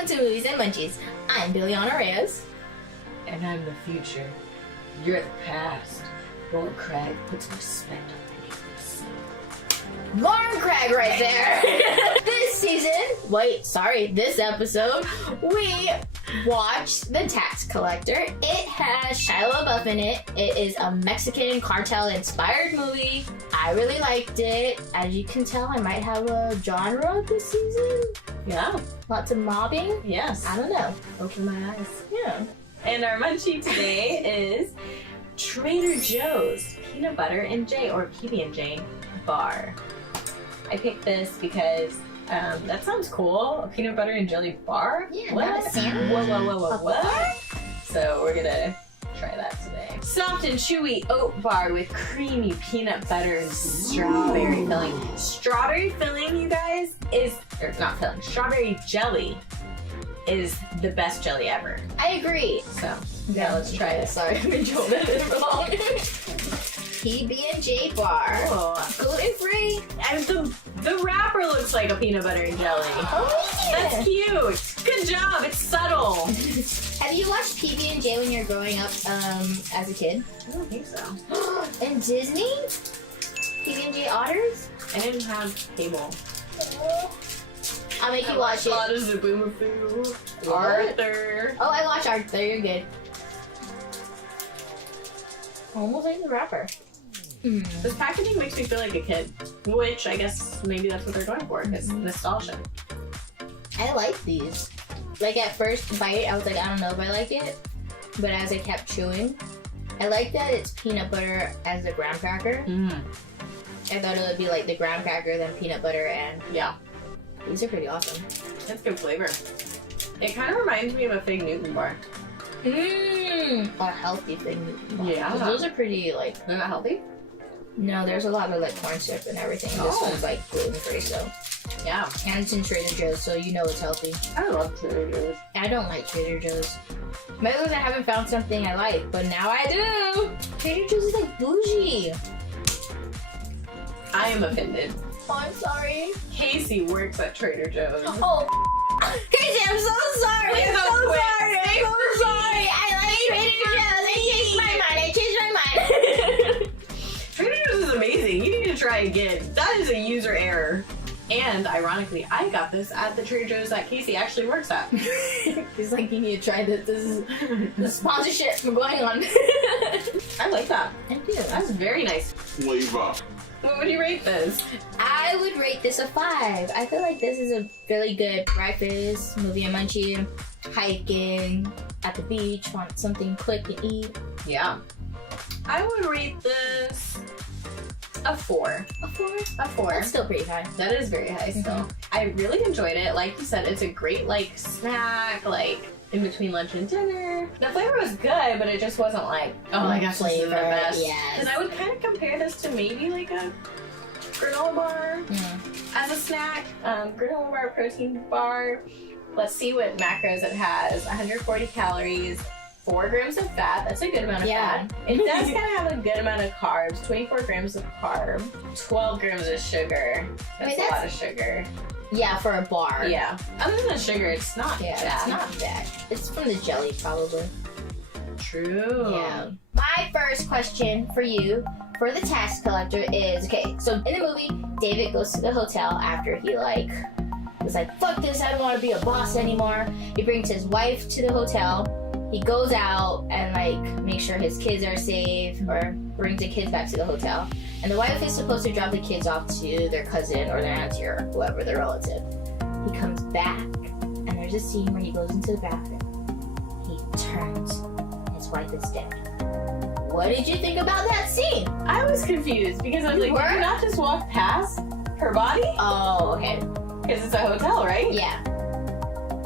Welcome to Movies and Munchies. I'm Billionna Reyes. And I'm the future. You're the past. Lauren Craig, put some respect on the names. Lauren Craig right there. This episode, we watched The Tax Collector. It has Shia LaBeouf in it. It is a Mexican cartel-inspired movie. I really liked it. As you can tell, I might have a genre this season. Yeah. Lots of mobbing. Yes. I don't know. Open my eyes. Yeah. And our munchie today is Trader Joe's Peanut Butter and J, or pb&j bar. I picked this because that sounds cool. A peanut butter and jelly bar? Yeah, what? not a sandwich. Whoa, what? So we're gonna try that today. Soft and chewy oat bar with creamy peanut butter and strawberry filling. Strawberry filling, you guys, or not filling, strawberry jelly is the best jelly ever. I agree. So, yeah, let's try it. Sorry, I've been doing it wrong. PB&J bar. Oh. Gluten-free. And the wrapper looks like a peanut butter and jelly. Oh, yeah. That's cute. Good job. It's subtle. Have you watched PB&J when you were growing up as a kid? I don't think so. And Disney? PB&J Otters? I didn't have cable. I'll make you watch it. A lot of Zaboomafoo. What? Arthur. Oh, I watched Arthur. You're good. Almost like the wrapper. This packaging makes me feel like a kid, which I guess maybe that's what they're going for, because nostalgia. I like these. Like at first bite, I was like, I don't know if I like it. But as I kept chewing, I like that it's peanut butter as a graham cracker. I thought it would be like the graham cracker, then peanut butter, and Yeah. these are pretty awesome. That's good flavor. It kind of reminds me of a Fig Newton bar. A healthy thing. Yeah. 'Cause those are pretty like. They're not healthy? No, there's a lot of like corn syrup and everything. This one's like gluten free, so. Yeah. And it's in Trader Joe's, so you know it's healthy. I love Trader Joe's. I don't like Trader Joe's. Maybe because I haven't found something I like, but now I do. Trader Joe's is like bougie. I am offended. Oh, I'm sorry. Kasey works at Trader Joe's. Oh, Kasey, I'm so sorry. Please I'm don't so quit. sorry. I'm so sorry. I changed my mind. Trader Joe's is amazing. You need to try again. That is a user error. And ironically, I got this at the Trader Joe's that Kasey actually works at. He's like, you need to try this. This is the sponsorship from going on. I like that. I do. That's very nice. Flavor. What would you rate this? I would rate this a 5. I feel like this is a really good breakfast, movie and munchie, hiking, at the beach, want something quick to eat. Yeah. I would rate this a 4. A 4? A 4. That's still pretty high. That is very high still. I really enjoyed it. Like you said, it's a great like snack, like in between lunch and dinner. The flavor was good, but it just wasn't like, oh my gosh, this is the best. Yes. Because I would kind of compare this to maybe like a granola bar as a snack. Granola bar, protein bar. Let's see what macros it has. 140 calories. 4 grams of fat. That's a good amount of fat. It does kind of have a good amount of carbs. 24 grams of carb. 12 grams of sugar. That's a lot of sugar. Yeah, for a bar. Yeah. Other than the sugar, it's not Yeah, bad. it's not bad. It's from the jelly, probably. True. Yeah. My first question for you, for the tax collector, is, okay, so in the movie, David goes to the hotel after he, was like, fuck this, I don't want to be a boss anymore. He brings his wife to the hotel. He goes out and, makes sure his kids are safe, or brings the kids back to the hotel. And the wife is supposed to drop the kids off to their cousin or their auntie or whoever, their relative. He comes back, and there's a scene where he goes into the bathroom. He turns, and his wife is dead. What did you think about that scene? I was confused because I was like, did you not just walk past her body? Oh, okay. Because it's a hotel, right? Yeah.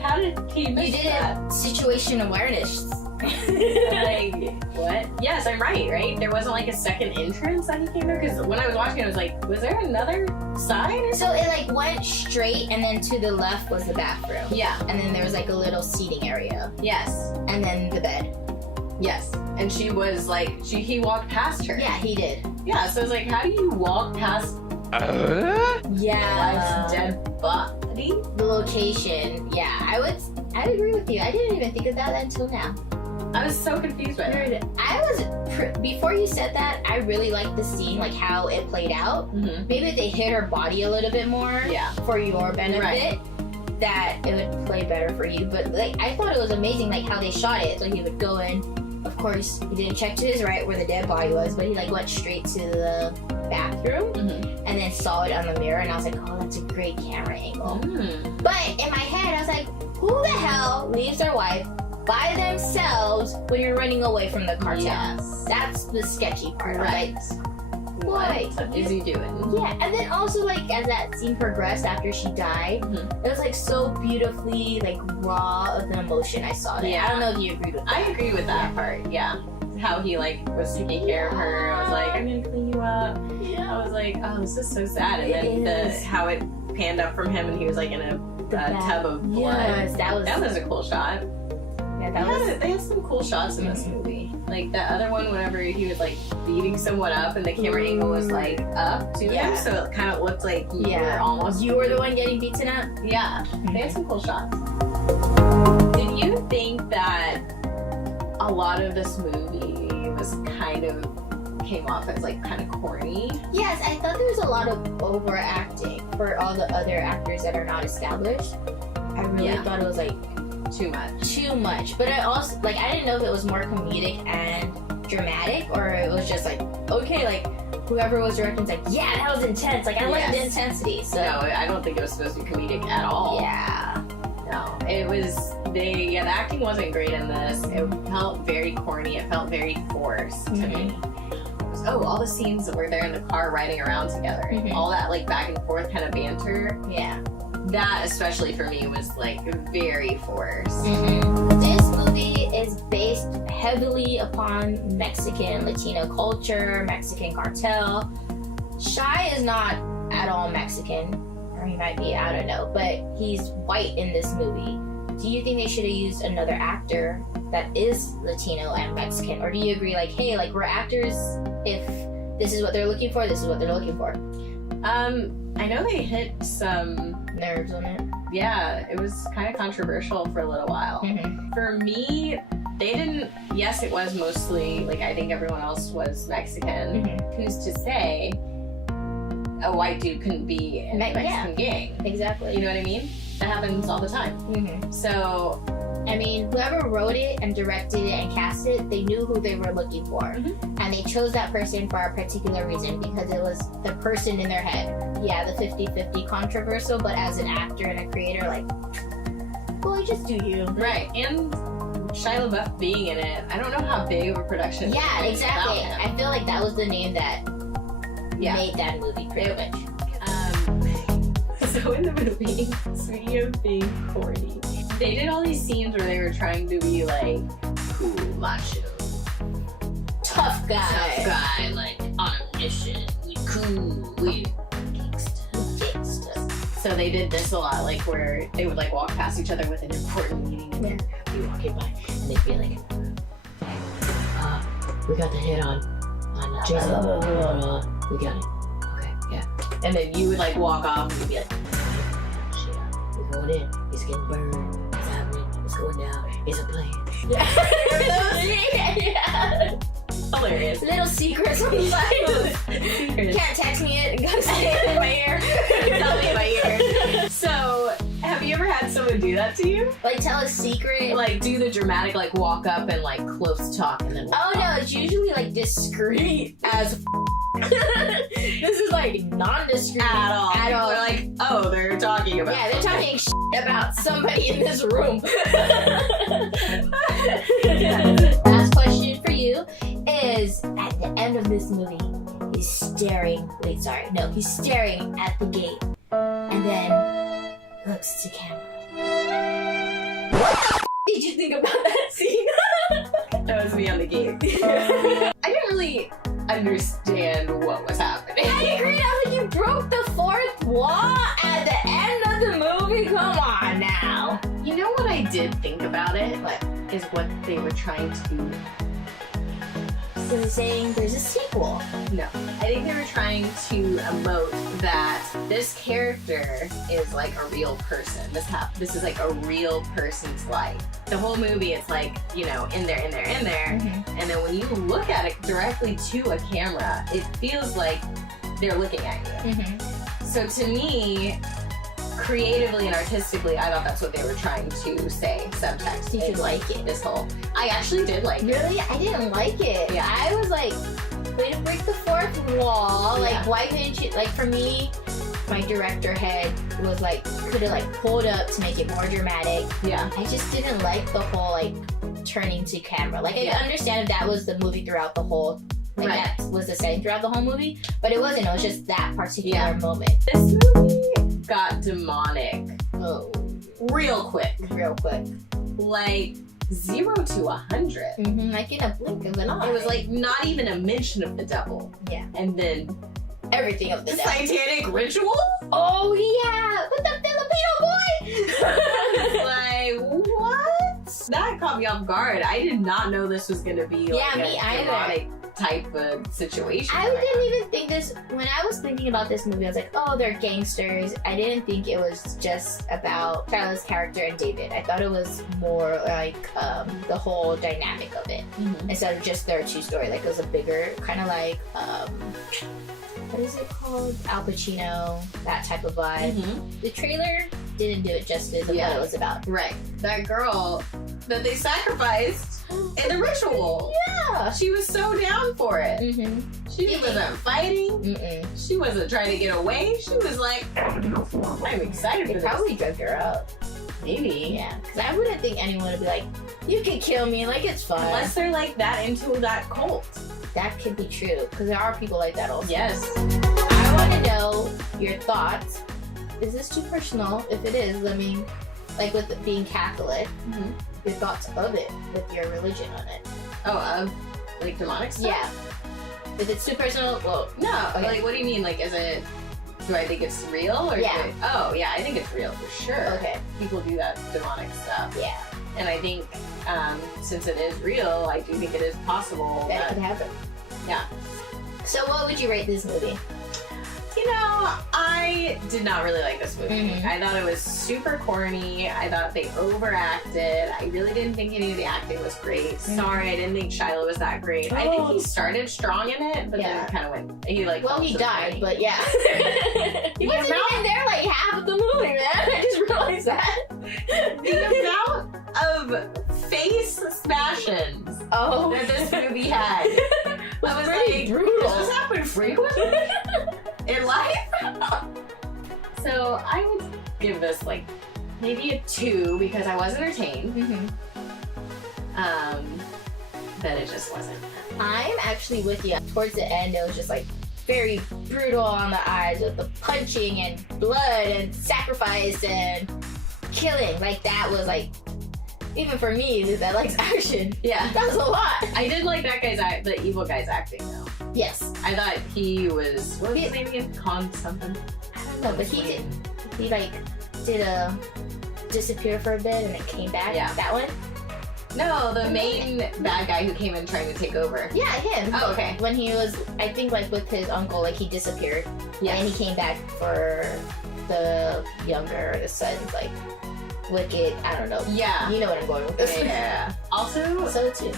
How did he miss You did that? a situation awareness. What? Yes, I'm right? There wasn't a second entrance that he came there? Because when I was watching, I was like, was there another sign or So it went straight, and then to the left was the bathroom. Yeah. And then there was a little seating area. Yes. And then the bed. Yes. And she was he walked past her. Yeah, he did. Yeah, so I was like, how do you walk past Yeah. wife's dead body? The location. Yeah, I would I agree with you. I didn't even think of that until now. I was so confused by that. Before you said that, I really liked the scene, like how it played out. Mm-hmm. Maybe if they hit her body a little bit more for your benefit, that it would play better for you. But like, I thought it was amazing, like how they shot it. So he would go in. Of course, he didn't check to his right where the dead body was, but he like went straight to the bathroom and then saw it on the mirror, and I was like, oh, that's a great camera angle. But in my head, I was like, who the hell leaves their wife by themselves when you're running away from the cartel? Yes. That's the sketchy part. Right. Like, what is he doing? Yeah, and then also like as that scene progressed after she died, it was like so beautifully like raw of the emotion I saw there. Yeah. I don't know if you agreed with that. I agree with that part. Yeah, how he like was taking care of her. I was like, I'm gonna clean you up. I was like, oh, this is so sad. And then how it panned up from him, and he was like in a tub of blood. Yes, that was a cool shot. Yeah, they had some cool shots in this movie. Like that other one, whenever he was like beating someone up, and the camera angle was like up to him, so it kind of looked like you were the one getting beaten up. Yeah, they had some cool shots. Did you think that a lot of this movie was came off as like kind of corny? Yes, I thought there was a lot of overacting for all the other actors that are not established. I really thought it was like too much. But I also like, I didn't know if it was more comedic and dramatic, or it was just like, okay, like whoever was directing was like, yeah, that was intense. Like I liked the intensity. So no, I don't think it was supposed to be comedic at all. Yeah. No, it was. The acting wasn't great in this. It felt very corny. It felt very forced to me. All the scenes where they're in the car riding around together, all that like back and forth kind of banter. Yeah. That especially for me was like very forced. This movie is based heavily upon Mexican Latino culture, Mexican cartel. Shy is not at all Mexican, or he might be, I don't know, but he's white in this movie. Do you think they should have used another actor that is Latino and Mexican, or do you agree like, hey, like we're actors, if this is what they're looking for, this is what they're looking for? I know they hit some nerves on it. Yeah, it was kind of controversial for a little while. For me, they didn't. Yes, it was mostly like I think everyone else was Mexican. Who's to say a white dude couldn't be in a Mexican gang? Exactly. You know what I mean? That happens all the time. So, I mean, whoever wrote it and directed it and cast it, they knew who they were looking for. And they chose that person for a particular reason, because it was the person in their head. Yeah, the 50-50 controversial, but as an actor and a creator, like, boy, just do you. Right. And Shia LaBeouf being in it, I don't know how big of a production. Yeah, exactly. I feel like that was the name that made that movie pretty much. So in the movie, speaking of being corny, they did all these scenes where they were trying to be like cool, macho, tough guy, like on a mission, we cool, we gangsta. So they did this a lot, like where they would like walk past each other with an important meeting, and they'd be walking by, and they'd be like, "We got the hit on Jason. We got it. Okay, yeah." And then you would like walk off, and you'd be like, "Shit, we're going in. It's getting burned. It's happening. It's going down. It's a plan." Yeah. Hilarious. Little secrets on the side. Can't text me it and go say it in my ear. Tell me in my ear. So, have you ever had someone do that to you? Like tell a secret? Like do the dramatic like walk up and like close talk and then walk off? No, it's usually like discreet as This is like non-discreet at all. At all. They're like, oh, they're talking about. Yeah, they're talking about somebody in this room. Last question for you is: at the end of this movie, he's staring. He's staring at the gate, and then looks to camera. What did you think about that scene? That was me on the gate. I didn't really understand what was happening. I agree. I was like, you broke the fourth wall at the end of the movie. Come on now. You know what I did think about it? Is what they were trying to because they're saying there's a sequel. No. I think they were trying to emote that this character is like a real person. This is like a real person's life. The whole movie, it's like, you know, in there. Mm-hmm. And then when you look at it directly to a camera, it feels like they're looking at you. Mm-hmm. So to me, creatively and artistically, I thought that's what they were trying to say. Subtext. Did you like it? This whole. I actually did like it. Really? I didn't like it. Yeah. I was like, way to break the fourth wall. Yeah. Like, why couldn't you? Like, for me, my director head was like, could have like pulled up to make it more dramatic. Yeah. I just didn't like the whole like turning to camera. Like, I could understand if that was the movie throughout the whole. Like Right. that was the setting throughout the whole movie, but it wasn't. It was just that particular moment. This movie got demonic Oh, real quick. real quick. Like 0 to 100. Mm-hmm. Like in a blink of an eye. It was like not even a mention of the devil. Yeah. And then everything of the devil. satanic ritual? Oh yeah, with the Filipino boy. Like, what? That caught me off guard. I did not know this was gonna be like Yeah, me a either. demonic type of situation. I didn't even think this, when I was thinking about this movie, I was like, oh, they're gangsters. I didn't think it was just about Charlotte's character and David. I thought it was more like the whole dynamic of it. Mhm. Instead of just their two story. Like it was a bigger, kind of like, what is it called? Al Pacino, that type of vibe. Mhm. The trailer didn't do it justice of Yeah. what it was about. Right. That girl that they sacrificed in the ritual. Yeah. She was so down for it. Mm-hmm. She wasn't fighting. Mm-mm. She wasn't trying to get away. She was like, I'm excited They for this. probably drugged her up. Maybe. Yeah, because I wouldn't think anyone would be like, you can kill me, like it's fun. Unless they're like that into that cult. That could be true, because there are people like that also. Yes. I want to know your thoughts. Is this too personal? If it is, let me, like with it being Catholic, Mhm. your thoughts of it with your religion on it. Oh, like demonic stuff? Yeah. If it's too personal, well, No, Okay. like what do you mean? Like, is it, do I think it's real? Or Yeah. is it, oh, yeah, I think it's real for sure. okay. People do that demonic stuff. Yeah, And I think since it is real, I do think it is possible that that, could happen. yeah. So what would you rate this movie? You know, I did not really like this movie. Mhm. I thought it was super corny. I thought they overacted. I really didn't think any of the acting was great. Sorry, I didn't think Shiloh was that great. I think he started strong in it, but then Yeah. it kind of went. He like. Well, fell he to the died, point. but yeah. he The wasn't amount- even there like half of the movie, man. I just realized that. The amount of face smashes Oh. that this movie had. I was pretty like, brutal. does this happen frequently in life? So I would give this like maybe a 2 because I was entertained. Mm-hmm. But it just wasn't. I'm actually with you. Towards the end, it was just like very brutal on the eyes with the punching and blood and sacrifice and killing. Like that was like, even for me that likes action, Yeah. that was a lot. I did like that guy's the evil guy's acting though. Yes. I thought he was, what was his name again? Con something? I don't know, but he like did a disappear for a bit and then came back. Yeah. That one? No, the main bad guy who came in trying to take over. Yeah, him. Oh, okay. When he was, I think like with his uncle, like he disappeared. Yeah. And he came back for the younger, the son's like wicked, I don't know. Yeah. You know what I'm going with this. Yeah. Also, So too.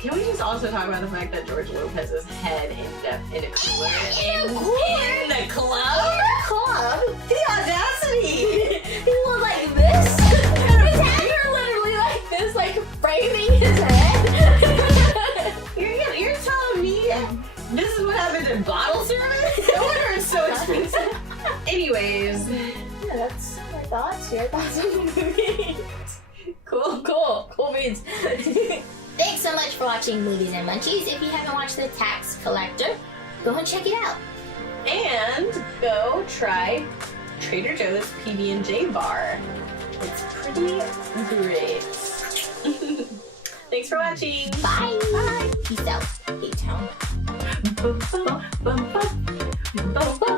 can we just also talk about the fact that George Lopez's head ended up in a cooler In a in cooler? the club? Club. The audacity! He was like this. His hands are literally like this, like framing his head. You're telling me this is what happens in bottle service? No wonder it's so expensive. Anyways, Yeah, that's my thoughts. Your thoughts on the movie. Cool beans. Thanks so much for watching Movies and Munchies. If you haven't watched The Tax Collector, go and check it out. and go try Trader Joe's PB&J bar. It's pretty great. Thanks for watching. Bye. Bye. Peace out. Hey, town. Bum, bum, bum, bum, bum, bum.